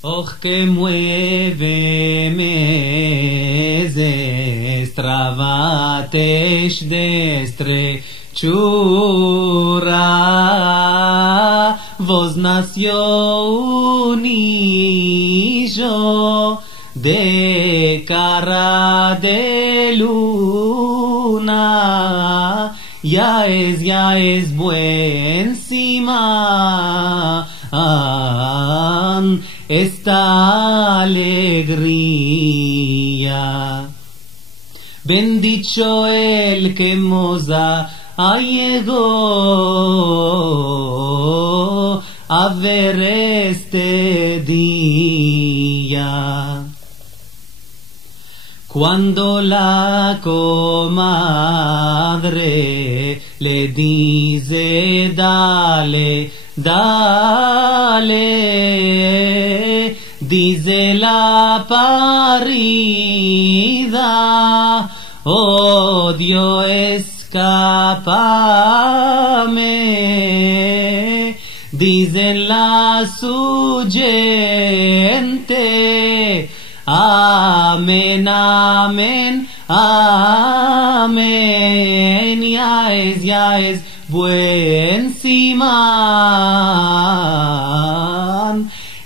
Och que muéveme destravatesh destre chura, vos nació un hijo de cara de luna, ya es buen simán esta alegría. Bendito el que moza llegó a ver este día. Cuando la comadre le dice dale, dale, dice la parida, odio escápame, dicen la suyente, amén, amén, amén, ya es buen simán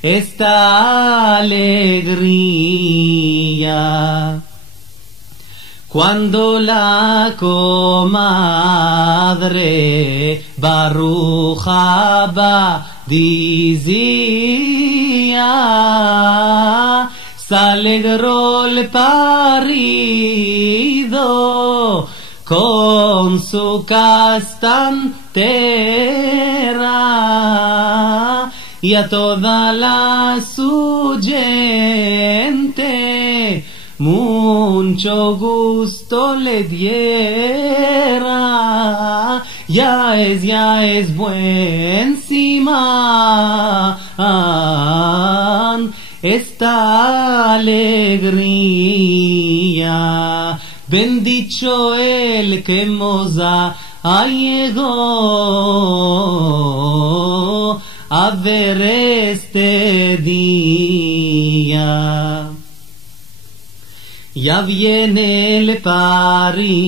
esta alegría. Cuando la comadre Baruch Haba dizía, se alegró el parido con su castantera, y a toda la suyente mucho gusto le diera, ya es buen simán esta alegría. Bendito el que moza llegó a ver este día. Ya viene el parido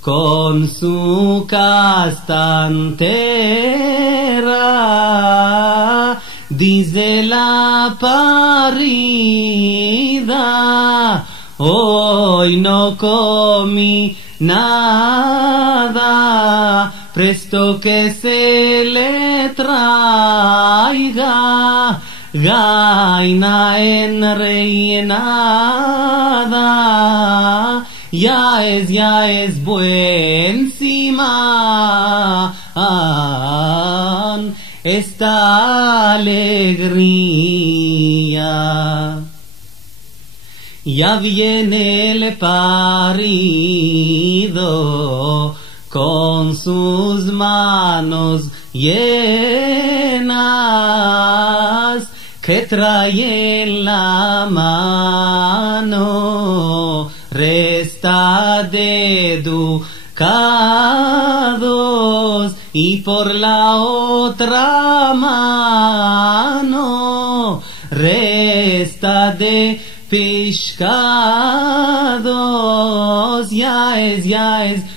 con su castantera, dice la parida, hoy no comí nada, presto que se le traiga gaina enreinada, ya es buen simán esta alegría. Ya viene el parido con sus manos llenas, que trae en la mano resta de ducados, y por la otra mano resta de pescados, ya es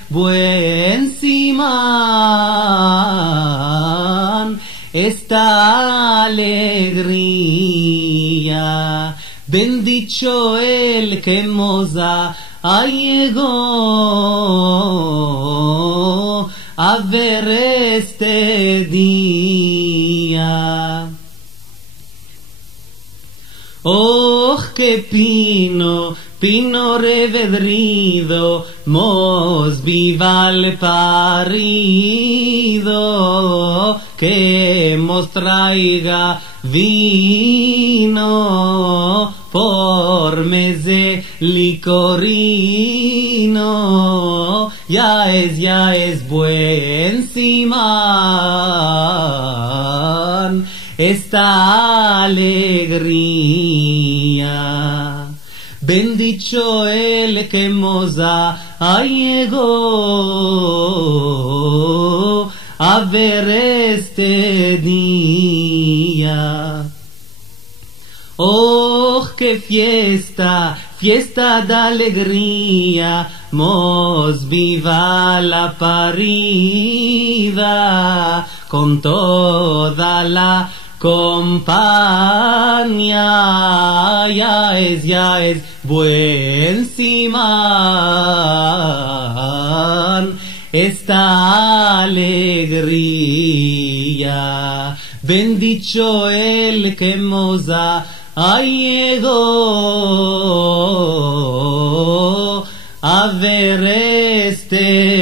buen simán esta alegría. Bendito el que moza llegó a ver este día. Oh, que pino revedrido, mos viva el parido, que mos traiga vino por mes de licorino, ya es buen simán esta alegría. Bendito el que moza llegó a ver este día. Oh, qué fiesta, fiesta de alegría, mos viva la parida, con toda la compañía. Ya es buen simán esta alegría. Bendito el que mos ha llegó a ver este